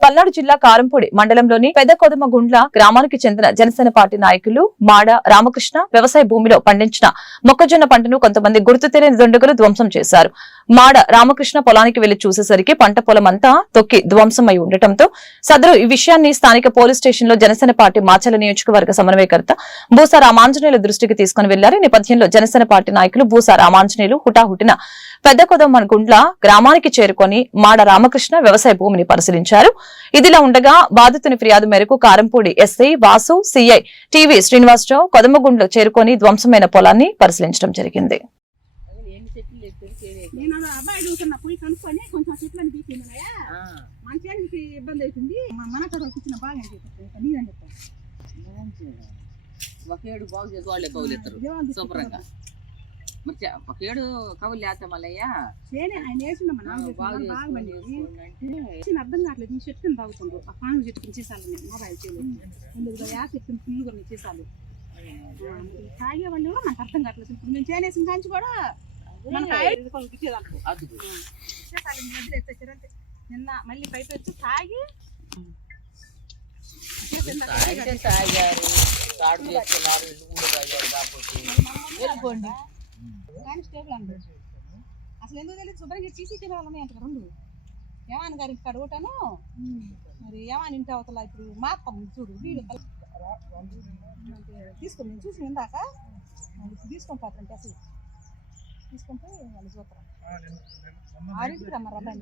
పల్నాడు జిల్లా కారంపూడి మండలంలోని పెద్ద కొదమగుండ్ల గ్రామానికి చెందిన జనసేన పార్టీ నాయకులు మాడ రామకృష్ణ వ్యవసాయ భూమిలో పండించిన మొక్కజొన్న పంటను కొంతమంది గుర్తు తెలియని దుండగులు ధ్వంసం చేశారు. మాడ రామకృష్ణ పొలానికి వెళ్ళి చూసేసరికి పంట పొలం అంతా తొక్కి ధ్వంసమై ఉండటంతో సదరు ఈ విషయాన్ని స్థానిక పోలీస్ స్టేషన్లో జనసేన పార్టీ మాచల నియోజకవర్గ సమన్వయకర్త బూసా రామాంజనేయుల దృష్టికి తీసుకుని వెళ్ళారు నేపథ్యంలో జనసేన పార్టీ నాయకులు బూసా రామాంజనేయులు హుటాహుటిన పెద్ద కొదమ్మన్ గుండ్ల గ్రామానికి చేరుకొని మాడ రామకృష్ణ వ్యవసాయ భూమిని పరిశీలించారు. ఇదిలా ఉండగా బాధితుని ఫిర్యాదు మేరకు Karampudi SI Vasu CI TV Srinivasarao Kodamagundlu చేరుకొని ధ్వంసమైన పొలాన్ని పరిశీలించడం జరిగింది. నేను అబ్బాయి అడుగుతున్నా పోయి కనుక్కొని కొంచెం చెట్లని ఇబ్బంది అవుతుంది. మా మన బాగా అని నీదని బాగు మరి ఒక ఏడు కవులు లేకపోతే మళ్ళయ్యా చేనే ఆయన నాలుగు బాగు చెట్లు బాగా పండి చేసుకొని చిన్న అర్థం కావట్లేదు నీ చెట్టుని తాగుతుండ్రు. ఆ పాను చెట్టుకుని చేసాలి నేను మొబైల్ చేయలేదు ఎందుకు యా ఫుల్గా నేను చేసాలి తాగే వాళ్ళు కూడా నాకు అర్థం కావట్లేదు. ఇప్పుడు మేము చేనేసిన కాంచి కూడా నిన్న మళ్ళీ పైపు వచ్చి తాగి తాగారు. తాడు చేసుకున్నారు ఇల్లు కూడా తాగారు కాకపోతే వెళ్ళిపోండి కానిస్టేబుల్ అంటారు అసలు ఎందుకు తెలియదు? శుభ్రంగా సీసీ కెమెరాలు ఉన్నాయి అంట రెండు. యవాన్ గారి ఇక్కడ ఒకటాను మరి యవాన్ ఇంటి అవతల ఇప్పుడు మా అత్తమ్మ ఉంది చూడు వీడు తీసుకుని నేను చూసి ఇందాక తీసుకొని పోతారంటే అసలు తీసుకుంటే వాళ్ళు చూస్తారు. ఆరింటికి రమ్మరు అబ్బాయి